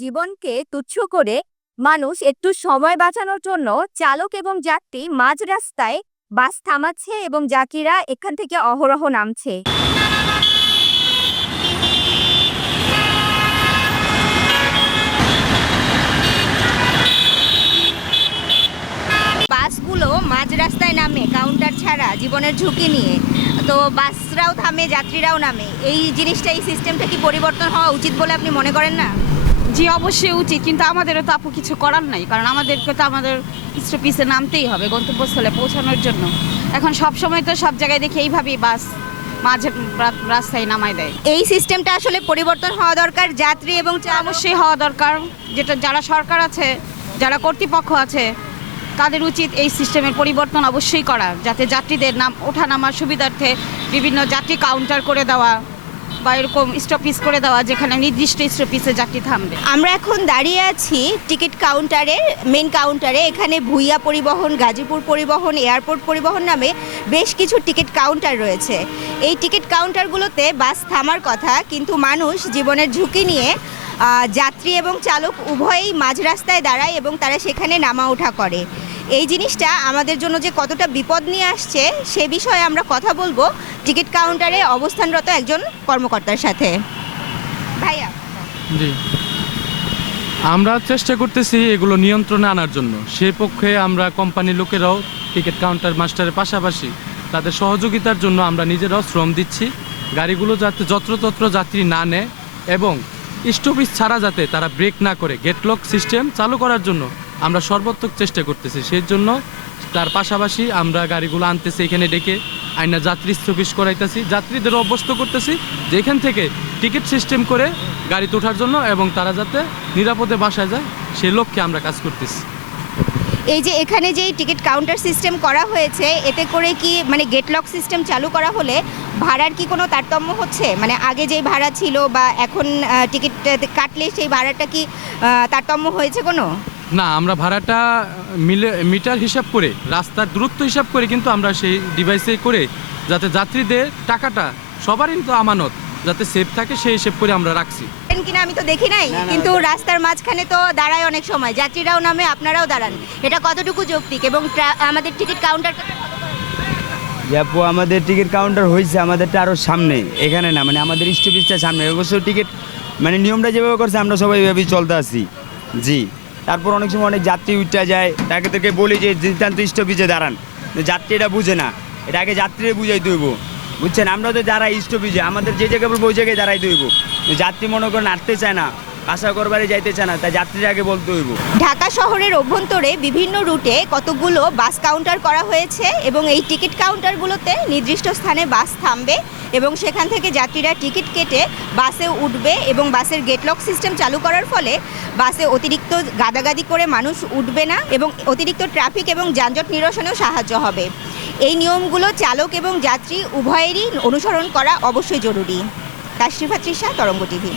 জীবনকে তুচ্ছ করে মানুষ একটু সময় বাঁচানোর জন্য চালক এবং যাত্রী মাঝ রাস্তায় বাস থামাচ্ছে এবং যাত্রীরা এখান থেকে অহরহ নামছে। বাসগুলো মাঝ রাস্তায় নামে কাউন্টার ছাড়া জীবনের ঝুঁকি নিয়ে। তো বাসরাও থামে, যাত্রীরাও নামে। এই জিনিসটা, এই সিস্টেমটা কি পরিবর্তন হওয়া উচিত বলে আপনি মনে করেন না? জি, অবশ্যই উচিত, কিন্তু আমাদেরও তো আপু কিছু করার নাই, কারণ আমাদেরকে তো আমাদের স্টপেজে নামতেই হবে গন্তব্যস্থলে পৌঁছানোর জন্য। এখন সব সময় তো সব জায়গায় দেখি এইভাবেই বাস মাঝে রাস্তায় নামায় দেয়। এই সিস্টেমটা আসলে পরিবর্তন হওয়া দরকার, যাত্রী এবং অবশ্যই হওয়া দরকার। যেটা যারা সরকার আছে, যারা কর্তৃপক্ষ আছে, তাদের উচিত এই সিস্টেমের পরিবর্তন অবশ্যই করা, যাতে যাত্রীদের ওঠা নামার সুবিধার্থে বিভিন্ন যাত্রী কাউন্টার করে দেওয়া বা এরকম স্টপেজ করে দেওয়া, যেখানে নির্দিষ্ট স্টপেজে যাত্রী থামবে। আমরা এখন দাঁড়িয়ে আছি টিকিট কাউন্টারের মেন কাউন্টারে। এখানে ভুইয়া পরিবহন, গাজীপুর পরিবহন, এয়ারপোর্ট পরিবহন নামে বেশ কিছু টিকিট কাউন্টার রয়েছে। এই টিকিট কাউন্টারগুলোতে বাস থামার কথা, কিন্তু মানুষ জীবনের ঝুঁকি নিয়ে যাত্রী এবং চালক উভয়েই মাঝ রাস্তায় দাঁড়ায় এবং তারা সেখানে নামা ওঠা করে। এই জিনিসটা আমাদের জন্য যে কতটা বিপদ নিয়ে আসছে সে বিষয়ে আমরা কথা বলবো টিকিট কাউন্টারে অবস্থানরত একজন কর্মকর্তার সাথে। ভাইয়া, জি, আমরা চেষ্টা করতেছি এগুলো নিয়ন্ত্রণে আনার জন্য। সে পক্ষে আমরা কোম্পানির লোকেরাও টিকিট কাউন্টার মাস্টারের পাশাপাশি তাদের সহযোগিতার জন্য আমরা নিজেরাও শ্রম দিচ্ছি। গাড়িগুলো যাতে যত্রতত্র যাত্রী না নেয় এবং স্টপেজ ছাড়া যাতে তারা ব্রেক না করে গেটলক সিস্টেম চালু করার জন্য আমরা সর্বাত্মক চেষ্টা করতেছি। সেই জন্য তার পাশাপাশি আমরা গাড়িগুলো আনতেছি, এখানে ডেকে আইনা যাত্রী স্টপেজ করাইতেছি, যাত্রীদেরও অভ্যস্ত করতেছি যে এখান থেকে টিকিট সিস্টেম করে গাড়িতে ওঠার জন্য এবং তারা যাতে নিরাপদে বাসায় যায় সেই লক্ষ্যে আমরা কাজ করতেছি। এই যে এখানে যে টিকিট কাউন্টার সিস্টেম করা হয়েছে, এতে করে কি মানে গেটলক সিস্টেম চালু করা হলে ভাড়ার কি কোনো তারতম্য হচ্ছে? মানে আগে যে ভাড়া ছিল বা এখন টিকিট কাটলে সেই ভাড়াটা কি তারতম্য হয়েছে কোনো? না, আমরা ভাড়াটা মিটার হিসাব করে, রাস্তার দূরত্ব হিসাব করে কিন্তু আমরা সেই ডিভাইসে করে যাতে যাত্রীদের টাকাটা সবারই তো আমানত যাতে সেফ থাকে সেই হিসেব করে আমরা রাখছি। কিনা আমি তো দেখি নাই, কিন্তু রাস্তার মাঝখানে তো দাঁড়ায় অনেক সময়, যাত্রীরাও নামে, আপনারাও দাঁড়ান। এটা কতটুকু যৌক্তিক? এবং আমাদের টিকিট কাউন্টার আপু, আমাদের টিকিট কাউন্টার হয়েছে আমাদেরটা আরও সামনে, এখানে না, মানে আমাদের স্টপেজটা সামনে। অবশ্য টিকিট মানে নিয়মটা যেভাবে করছে আমরা সবাই এভাবেই চলতে আসি। জি, তারপর অনেক সময় অনেক যাত্রী উঠতে যায়, তাদেরকে বলি যে নিতান্ত স্টপেজে দাঁড়ান। যাত্রী এটা বুঝে না, এটা আগে যাত্রীরা বুঝাই দইব, বুঝছেন? আমরা তো যারা স্টপেজে আমাদের যে জায়গায় বলবো ওই জায়গায় দাঁড়াই দইব। যাত্রী মনে করেন আটতে চায় না, আশা করবারে যাইতে চায় না, তাই যাত্রীরা আগে বলতে হইব। ঢাকা শহরের অভ্যন্তরে বিভিন্ন রুটে কতগুলো বাস কাউন্টার করা হয়েছে এবং এই টিকিট কাউন্টারগুলোতে নির্দিষ্ট স্থানে বাস থামবে এবং সেখান থেকে যাত্রীরা টিকিট কেটে বাসে উঠবে এবং বাসের গেটলক সিস্টেম চালু করার ফলে বাসে অতিরিক্ত গাদাগাদি করে মানুষ উঠবে না এবং অতিরিক্ত ট্রাফিক এবং যানজট নিরসনেও সাহায্য হবে। এই নিয়মগুলো চালক এবং যাত্রী উভয়েরই অনুসরণ করা অবশ্যই জরুরি। তাশরিফা তৃষা, তরঙ্গ টিভি।